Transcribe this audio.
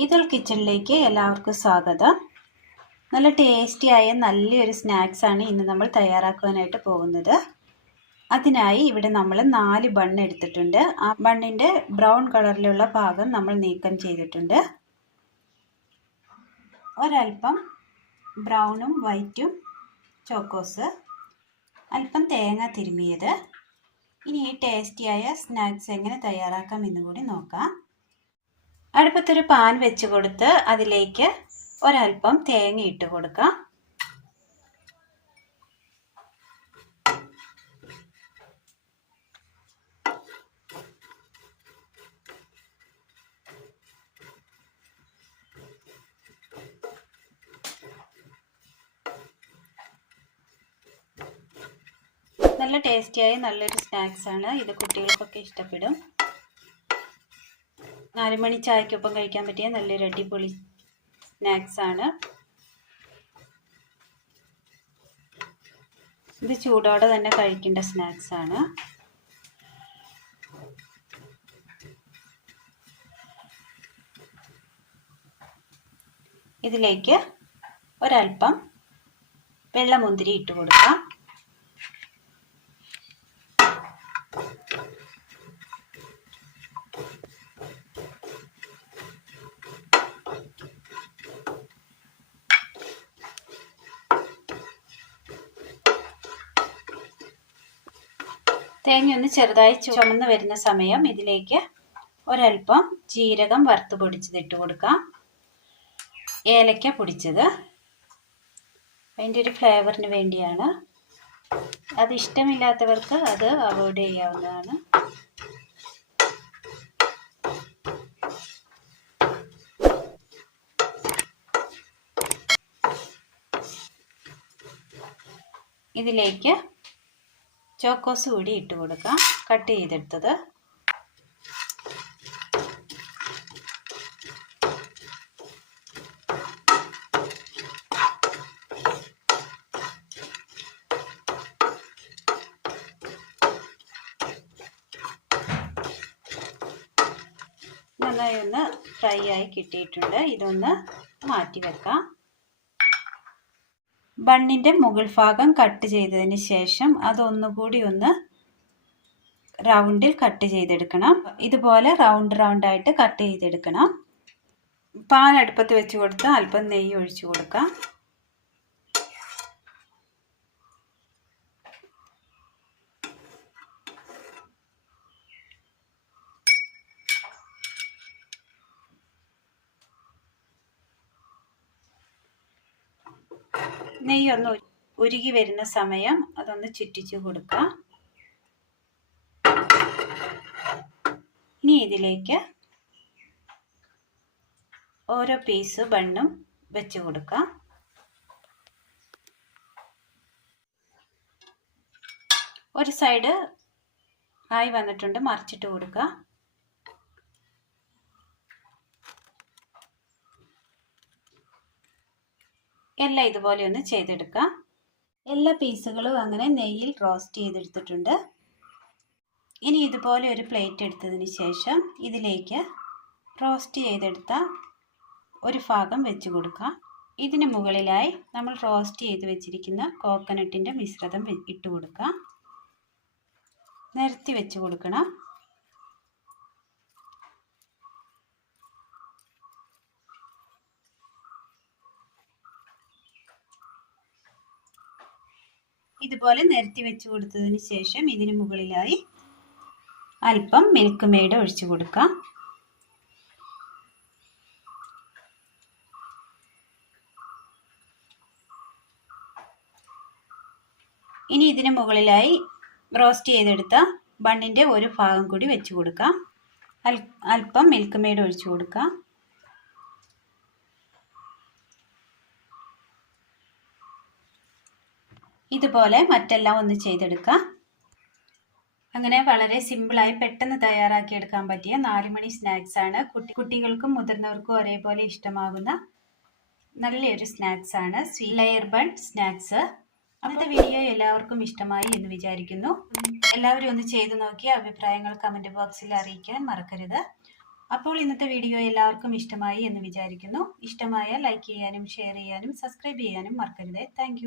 ഈദുൽ കിച്ചണിലേക്ക് എല്ലാവർക്കും സ്വാഗതം. നല്ല ടേസ്റ്റിയായ നല്ലൊരു സ്നാക്സാണ് ഇന്ന് നമ്മൾ തയ്യാറാക്കുവാനായിട്ട് പോകുന്നത്. അതിനായി ഇവിടെ നമ്മൾ നാല് ബണ്ണ് എടുത്തിട്ടുണ്ട്. ആ ബണ്ണിന്റെ ബ്രൗൺ കളറിലുള്ള ഭാഗം നമ്മൾ നീക്കം ചെയ്തിട്ടുണ്ട്. ഒരൽപ്പം ബ്രൗണും വൈറ്റും ചോക്കോസ് അല്പം തേങ്ങ തിരുമിയത്. ഇനി ഈ ടേസ്റ്റിയായ സ്നാക്സ് എങ്ങനെ തയ്യാറാക്കാം എന്ന് കൂടി നോക്കാം. അടുപ്പത്തൊരു പാൻ വെച്ച് കൊടുത്ത് അതിലേക്ക് ഒരൽപ്പം തേങ്ങ ഇട്ട് കൊടുക്കാം. നല്ല ടേസ്റ്റിയായി നല്ലൊരു സ്നാക്സ് ആണ്. ഇത് കുട്ടികൾക്കൊക്കെ ഇഷ്ടപ്പെടും. നാലുമണി ചായക്കൊപ്പം കഴിക്കാൻ പറ്റിയ നല്ലൊരു അടിപൊളി സ്നാക്സ് ആണ്. ഇത് ചൂടോടെ തന്നെ കഴിക്കേണ്ട സ്നാക്സ് ആണ്. ഇതിലേക്ക് ഒരൽപ്പം വെള്ളമുന്തിരി ഇട്ട് കൊടുക്കാം. തേങ്ങ ഒന്ന് ചെറുതായി ചുമന്ന് വരുന്ന സമയം ഇതിലേക്ക് ഒരൽപ്പം ജീരകം വറുത്ത് പൊടിച്ചത് ഇട്ട് കൊടുക്കാം. ഏലക്ക പൊടിച്ചത്. അതിന്റെ ഒരു ഫ്ലേവറിന് വേണ്ടിയാണ്. അത് ഇഷ്ടമില്ലാത്തവർക്ക് അത് അവോയ്ഡ് ചെയ്യാവുന്നതാണ്. ഇതിലേക്ക് ചോക്കോസ് കൂടി ഇട്ട് കൊടുക്കാം. കട്ട് ചെയ്തെടുത്തത്. നന്നായി ഒന്ന് ഫ്രൈ ആയി കിട്ടിയിട്ടുണ്ട്. ഇതൊന്ന് മാറ്റി വെക്കാം. ബണ്ണിന്റെ മുകൾ ഭാഗം കട്ട് ചെയ്തതിന് ശേഷം അതൊന്നുകൂടി ഒന്ന് റൗണ്ടിൽ കട്ട് ചെയ്തെടുക്കണം. ഇതുപോലെ റൗണ്ട് റൗണ്ടായിട്ട് കട്ട് ചെയ്തെടുക്കണം. പാൽ അടുപ്പത്ത് വെച്ച് കൊടുത്ത് അല്പം നെയ്യ് ഒഴിച്ചു കൊടുക്കാം. നെയ്യൊന്ന് ഉരുകി വരുന്ന സമയം അതൊന്ന് ചുറ്റിച്ചു കൊടുക്കുക. ഇനി ഇതിലേക്ക് ഓരോ പീസ് ബണ്ണും വെച്ച് കൊടുക്കാം ഒരു സൈഡ് ആയി വന്നിട്ടുണ്ട് മറിച്ചിട്ട് കൊടുക്കുക. എല്ലാം ഇതുപോലെ ഒന്ന് ചെയ്തെടുക്കാം. എല്ലാ പീസുകളും അങ്ങനെ നെയ്യിൽ റോസ്റ്റ് ചെയ്തെടുത്തിട്ടുണ്ട്. ഇനി ഇതുപോലെ ഒരു പ്ലേറ്റ് എടുത്തതിന് ശേഷം ഇതിലേക്ക് റോസ്റ്റ് ചെയ്തെടുത്ത ഒരു ഭാഗം വെച്ച് കൊടുക്കാം. ഇതിന് മുകളിലായി നമ്മൾ റോസ്റ്റ് ചെയ്ത് വെച്ചിരിക്കുന്ന കോക്കനട്ടിന്റെ മിശ്രിതം ഇട്ട് കൊടുക്കാം. നിരത്തി വെച്ച് കൊടുക്കണം. ഇതുപോലെ നിരത്തി വെച്ച് കൊടുത്തതിന് ശേഷം ഇതിന് മുകളിലായി അല്പം മിൽക്ക് മെയ്ഡ് ഒഴിച്ചു കൊടുക്കാം. ഇനി ഇതിന് മുകളിലായി റോസ്റ്റ് ചെയ്തെടുത്ത ബണ്ണിന്റെ ഒരു ഭാഗം കൂടി വെച്ച് കൊടുക്കാം. അല്പം മിൽക്ക് മെയ്ഡ് ഒഴിച്ചു കൊടുക്കാം. ഇതുപോലെ മറ്റെല്ലാം ഒന്ന് ചെയ്തെടുക്കാം. അങ്ങനെ വളരെ സിമ്പിളായി പെട്ടെന്ന് തയ്യാറാക്കിയെടുക്കാൻ പറ്റിയ നാലുമണി സ്നാക്സ് ആണ്. കുട്ടി കുട്ടികൾക്കും മുതിർന്നവർക്കും ഒരേപോലെ ഇഷ്ടമാകുന്ന നല്ലൊരു സ്നാക്സ് ആണ്. ലെയർ ബൺ സ്നാക്സ് അന്നത്തെ വീഡിയോ എല്ലാവർക്കും ഇഷ്ടമായി എന്ന് വിചാരിക്കുന്നു. എല്ലാവരും ഒന്ന് ചെയ്തു നോക്കി അഭിപ്രായങ്ങൾ കമന്റ് ബോക്സിൽ അറിയിക്കാൻ മറക്കരുത്. അപ്പോൾ ഇന്നത്തെ വീഡിയോ എല്ലാവർക്കും ഇഷ്ടമായി എന്ന് വിചാരിക്കുന്നു. ഇഷ്ടമായ ലൈക്ക് ചെയ്യാനും ഷെയർ ചെയ്യാനും സബ്സ്ക്രൈബ് ചെയ്യാനും മറക്കരുത്. താങ്ക്